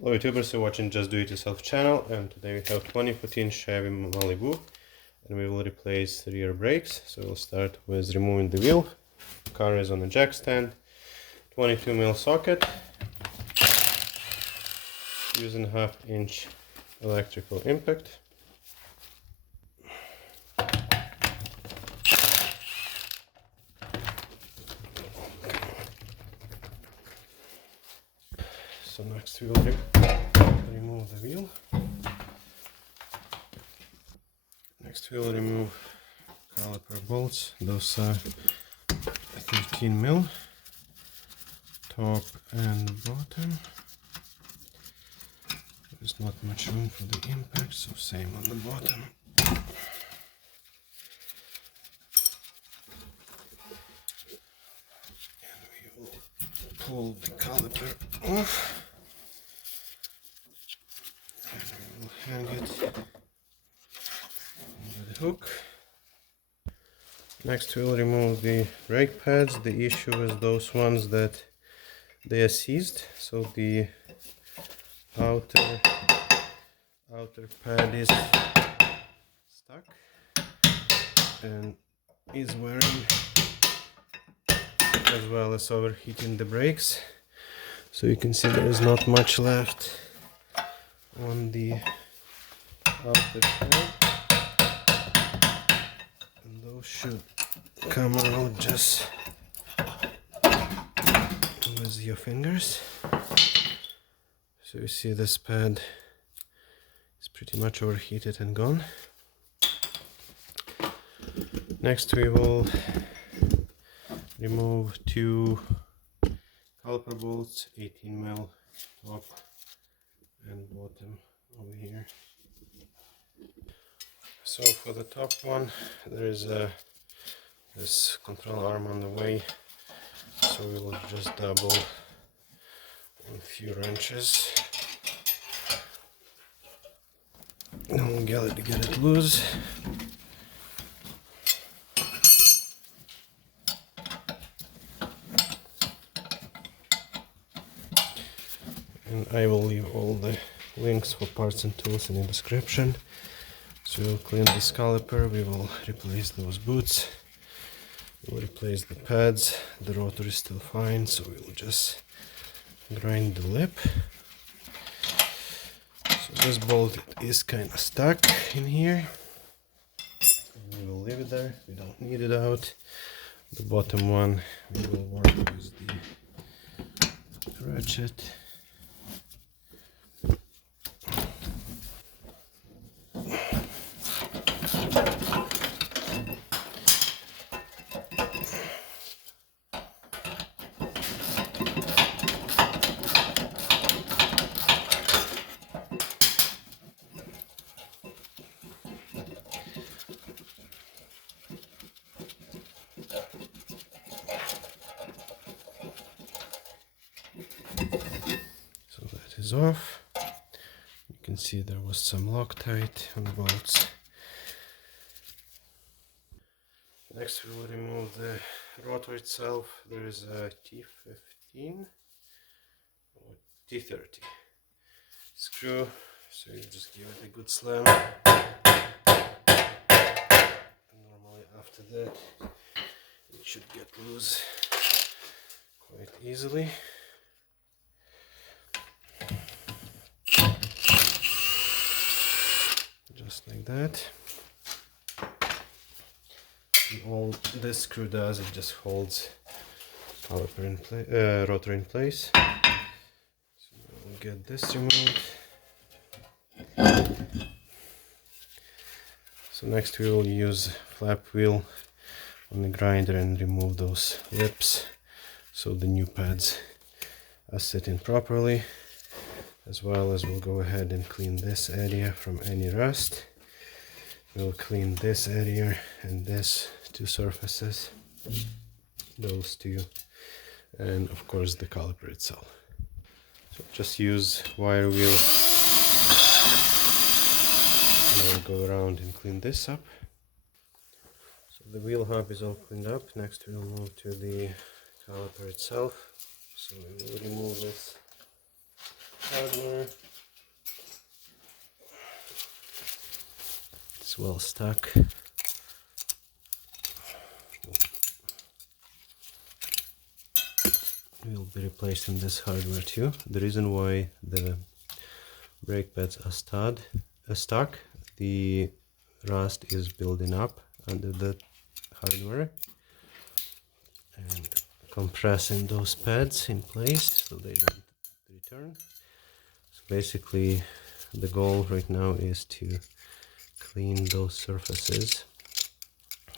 Hello YouTubers, you're watching Just Do It Yourself channel, and today we have 2014 Chevy Malibu and we will replace rear brakes. So we'll start with removing the wheel. The car is on a jack stand, 22mm socket, using 1/2-inch electrical impact. So next we will remove the wheel. Next we will remove caliper bolts. Those are 15mm, top and bottom. There's not much room for the impact, so same on the bottom. And we will pull the caliper off. And we will hang it over the hook. Next we'll remove the brake pads. The issue is those ones that they are seized, so the outer pad is stuck and is wearing, as well as overheating the brakes. So you can see there is not much left on the outer pad, and those should come out just with your fingers. So you see this pad is pretty much overheated and gone. Next we will remove two caliper bolts, 18mm top and bottom over here. So for the top one, there is this control arm on the way, so we will just double a few wrenches and we'll get it loose. And I will leave all the links for parts and tools in the description. So we'll clean this caliper, we will replace those boots, we'll replace the pads. The rotor is still fine, so we will just grind the lip. So this bolt is kind of stuck in here. We will leave it there, we don't need it out. The bottom one we will work with the ratchet. So that is off. You can see there was some Loctite on the bolts. Next we will remove the rotor itself. There is a T15 or T30 screw, so you just give it a good slam. And normally after that it should get loose quite easily. Just like that. And all this screw does, it just holds caliper in rotor in place. So we'll get this removed. So next we will use flap wheel on the grinder and remove those lips so the new pads are sitting properly. As well as we'll go ahead and clean this area from any rust. We'll clean this area and this two surfaces, those two, and of course the caliper itself. So just use wire wheel and we'll go around and clean this up. So the wheel hub is all cleaned up. Next we'll move to the caliper itself. So we will remove this hardware. well stuck. We'll be replacing this hardware too. The reason why the brake pads are stuck, the rust is building up under the hardware and compressing those pads in place so they don't return. So basically the goal right now is to clean those surfaces.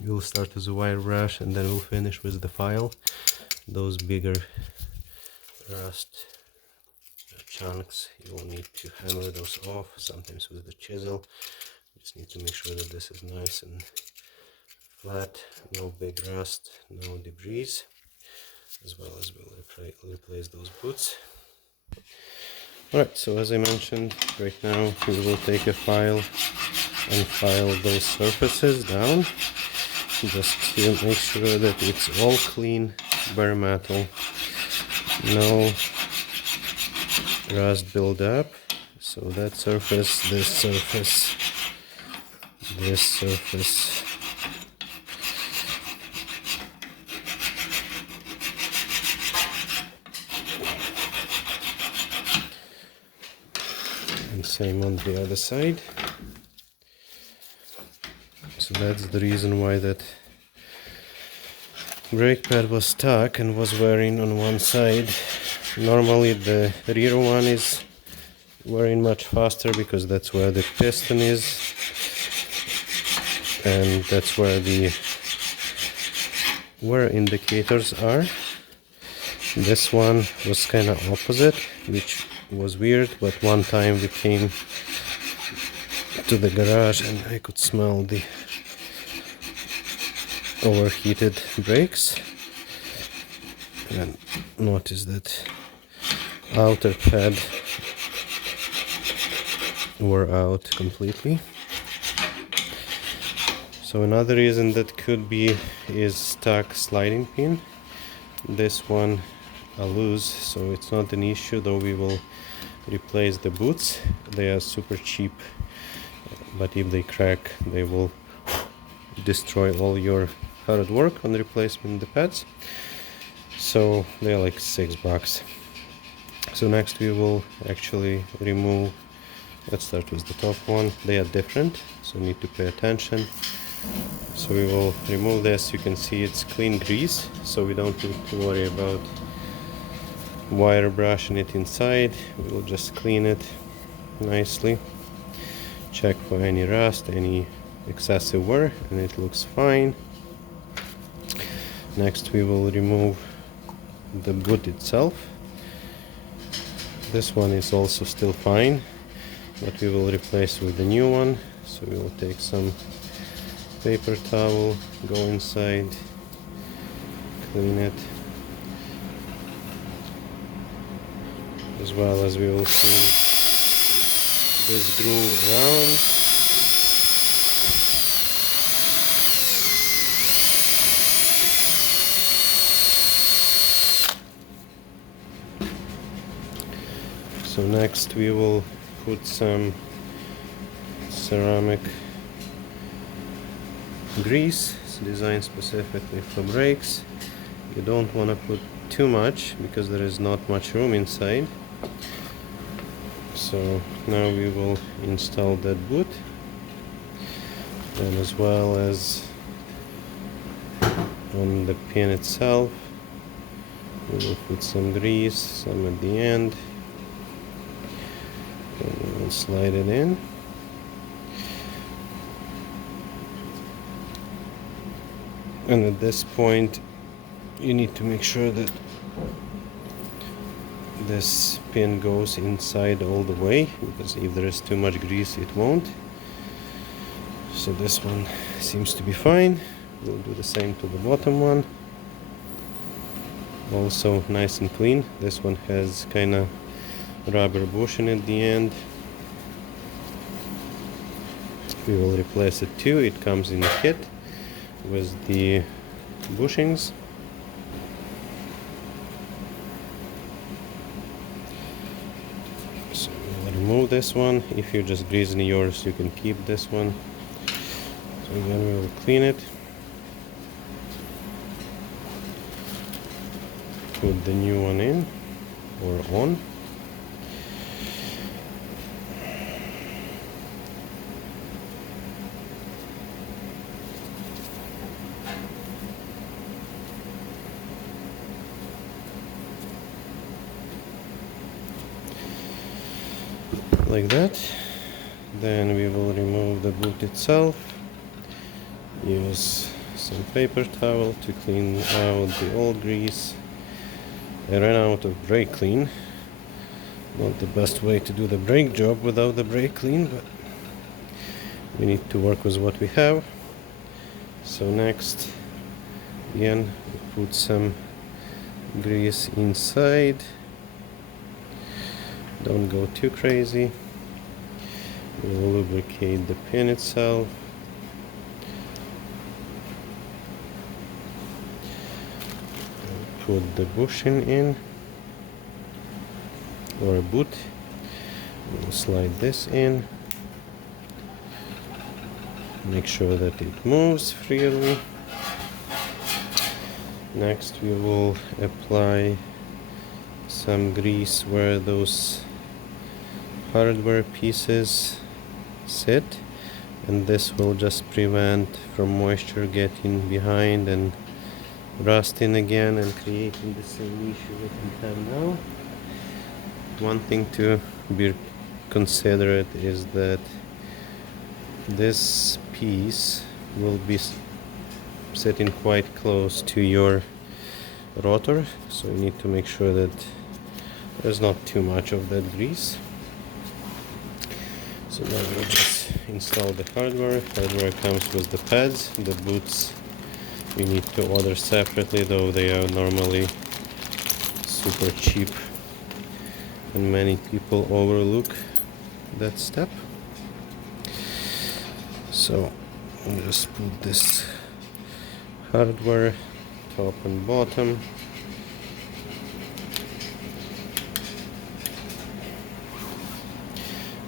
We'll start with a wire brush and then we'll finish with the file. Those bigger rust chunks, you'll need to hammer those off, sometimes with the chisel. You just need to make sure that this is nice and flat, no big rust, no debris, as well as we'll replace those boots. Alright, so as I mentioned, right now we will take a file and file those surfaces down, just to make sure that it's all clean, bare metal, no rust build up. So that surface, this surface, this surface, and same on the other side. So that's the reason why that brake pad was stuck and was wearing on one side. Normally the rear one is wearing much faster because that's where the piston is and that's where the wear indicators are. This one was kind of opposite, which was weird, but one time we came to the garage and I could smell the overheated brakes and noticed that outer pad wore out completely. So another reason that could be is stuck sliding pin. This one are loose, so it's not an issue, though we will replace the boots. They are super cheap, but if they crack they will destroy all your hard work on replacing the pads. So they're like $6. So next we will actually remove, let's start with the top one. They are different, so need to pay attention. So we will remove this. You can see it's clean grease, so we don't need to worry about wire brushing it inside. We will just clean it nicely, check for any rust, any excessive wear, and it looks fine. Next we will remove the boot itself. This one is also still fine, but we will replace with the new one. So we will take some paper towel, go inside, clean it, as well as we will clean this groove around. So next we will put some ceramic grease. It's designed specifically for brakes. You don't want to put too much because there is not much room inside. So now we will install that boot, and as well as on the pin itself we will put some grease, some at the end, and we will slide it in. And at this point you need to make sure that this pin goes inside all the way, because if there is too much grease it won't. So this one seems to be fine. We'll do the same to the bottom one. Also nice and clean. This one has kind of rubber bushing at the end. We will replace it too. It comes in a kit with the bushings. So we'll remove this one. If you're just greasing yours, you can keep this one. Again, we will clean it, put the new one in or on. Like that. Then we will remove the boot itself, use some paper towel to clean out the old grease. I ran out of brake clean. Not the best way to do the brake job without the brake clean, but we need to work with what we have. So next, again, we put some grease inside. Don't go too crazy. We'll lubricate the pin itself. Put the bushing in, or a boot. We'll slide this in. Make sure that it moves freely. Next we will apply some grease where those hardware pieces sit, and this will just prevent from moisture getting behind and rusting again and creating the same issue that we have now. One thing to be considerate is that this piece will be sitting quite close to your rotor, so you need to make sure that there's not too much of that grease. So now we'll just install the hardware. Hardware comes with the pads. The boots we need to order separately, though they are normally super cheap and many people overlook that step. So I'll just put this hardware top and bottom.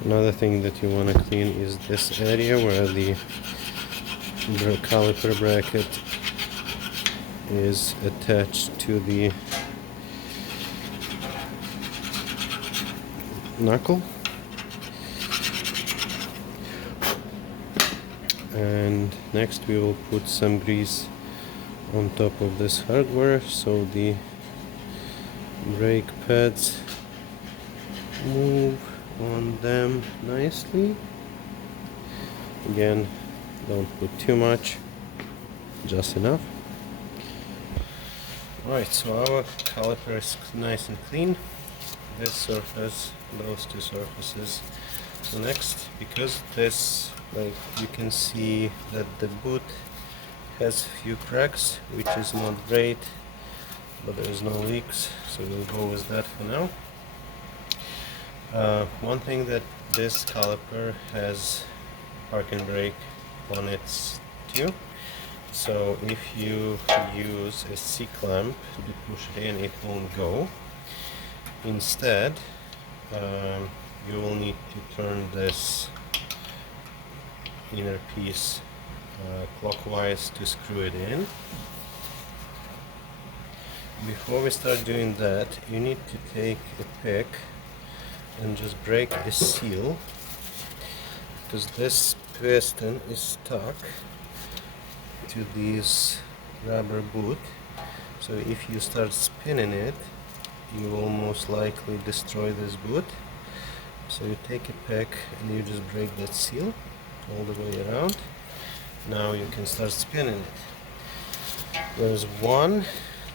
Another thing that you want to clean is this area where the caliper bracket is attached to the knuckle. And next we will put some grease on top of this hardware so the brake pads move on them nicely. Again, don't put too much, just enough. Alright, so our caliper is nice and clean. This surface, those two surfaces. So next, because this, like you can see that the boot has a few cracks, which is not great, but there's no leaks, so we'll go with that for now. One thing that this caliper has parking brake on its too, so if you use a C-clamp to push it in, it won't go. Instead, you will need to turn this inner piece clockwise to screw it in. Before we start doing that, you need to take a pick and just break the seal, because this piston is stuck to this rubber boot. So if you start spinning it, you will most likely destroy this boot. So you take a pick and you just break that seal all the way around. Now you can start spinning it. There's one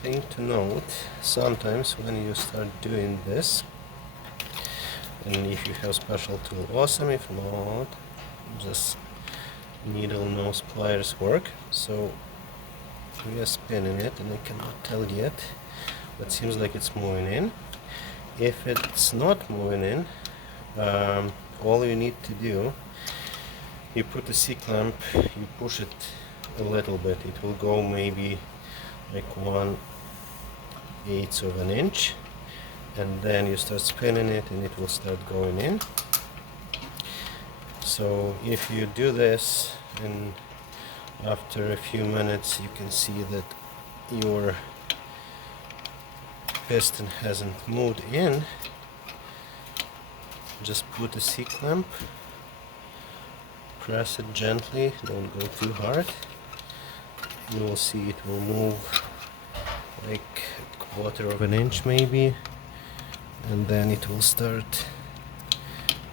thing to note: sometimes when you start doing this, and if you have special tool, awesome. If not, just needle nose pliers work. So we are spinning it, and I cannot tell yet, but seems like it's moving in. If it's not moving in, all you need to do, you put the C-clamp, you push it a little bit, it will go maybe like 1/8 of an inch, and then you start spinning it and it will start going in. So if you do this and After a few minutes you can see that your piston hasn't moved in. Just put a C-clamp, press it gently, don't go too hard. You will see it will move like a quarter of an inch maybe, and then it will start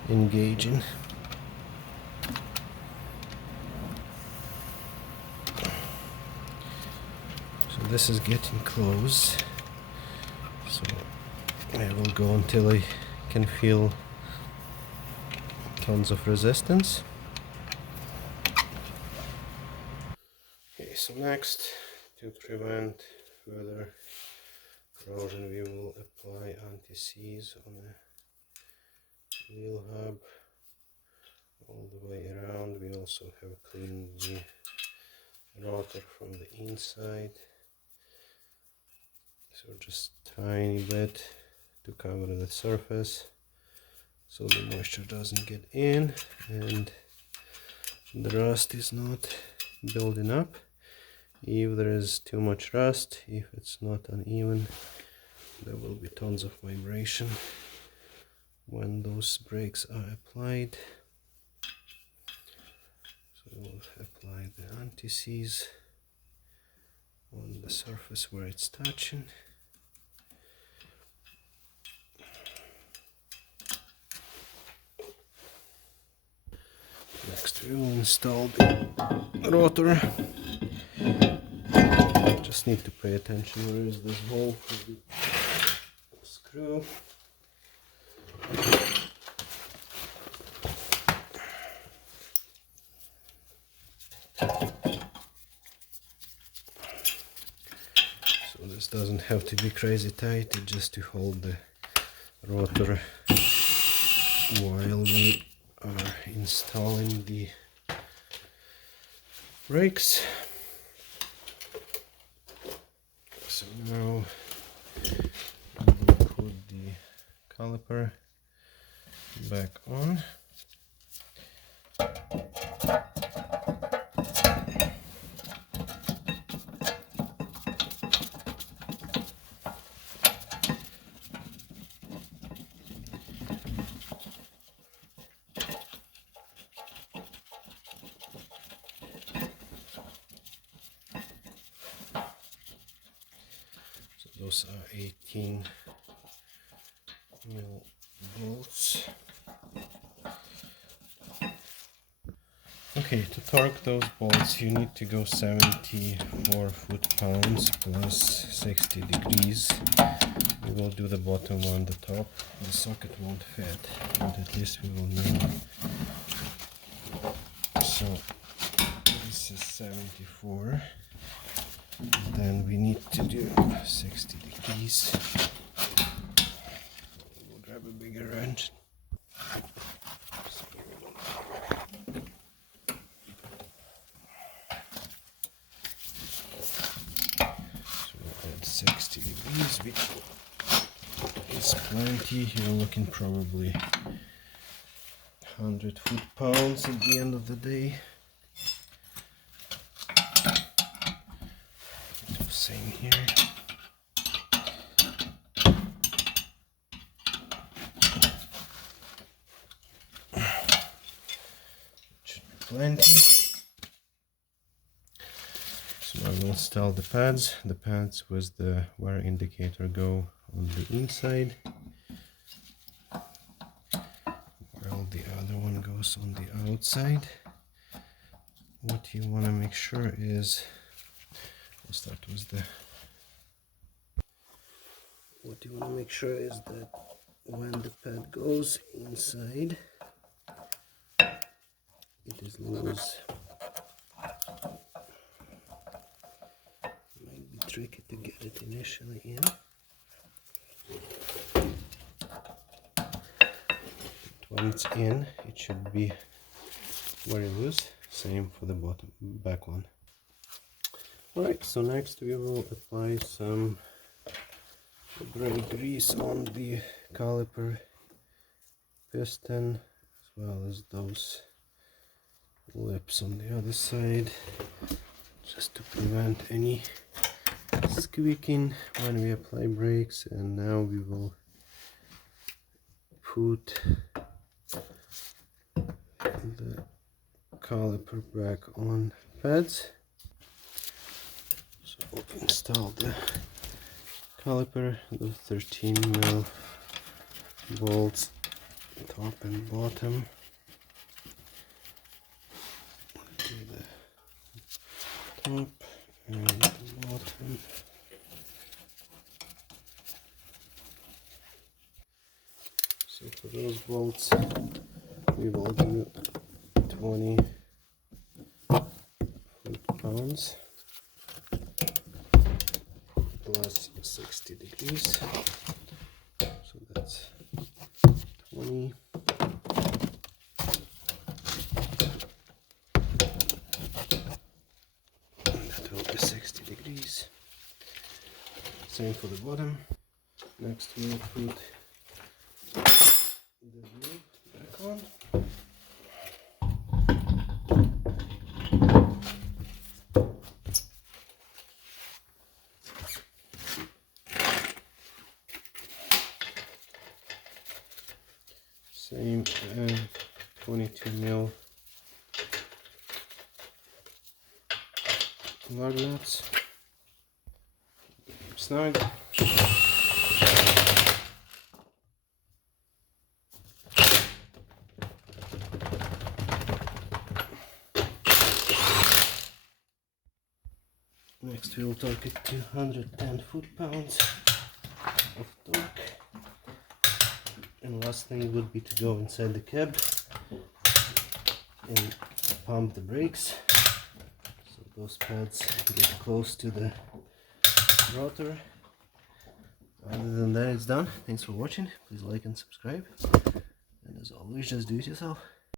engaging. So this is getting close, so I will go until I can feel tons of resistance. Okay, so next, to prevent further corrosion, we will apply anti-seize on the wheel hub all the way around. We also have cleaned the rotor from the inside, so just tiny bit to cover the surface so the moisture doesn't get in and the rust is not building up. If there is too much rust, if it's not uneven, there will be tons of vibration when those brakes are applied. So we'll apply the anti-seize on the surface where it's touching. Next we will install the rotor. Just need to pay attention where is this hole for the screw. So this doesn't have to be crazy tight, it's just to hold the rotor while we are installing the brakes. So now we'll put the caliper back on. Those are 18 mil bolts. Okay, to torque those bolts you need to go 74 foot-pounds plus 60 degrees. We will do the bottom one, the top. The socket won't fit, but at least we will know. So this is 74. Then we need to do 60 degrees. We'll grab a bigger wrench. So we'll add 60 degrees, which is plenty. You're looking probably 100 foot-pounds at the end of the day. Same here. Should be plenty. So I will install the pads. The pads with the wire indicator go on the inside, while the other one goes on the outside. What you want to make sure is, we'll start with the, what you want to make sure is that when the pad goes inside, it is loose. Might be tricky to get it initially in. But when it's in, it should be very loose. Same for the bottom, back one. Alright, so next we will apply some brake grease on the caliper piston, as well as those lips on the other side, just to prevent any squeaking when we apply brakes. And now we will put the caliper back on pads. So we'll install the caliper, the 13mm bolts, top and bottom. Do the top and the bottom. So for those bolts, we will do 20 foot-pounds plus 60 degrees. So that's 20. And that will be 60 degrees. Same for the bottom. Next we will put the wheel back on. Same 22mm lug nuts. Snug. Next we will torque it to 110 foot-pounds of torque. And last thing would be to go inside the cab and pump the brakes, so those pads get close to the rotor. Other than that, it's done. Thanks for watching. Please like and subscribe. And as always, just do it yourself.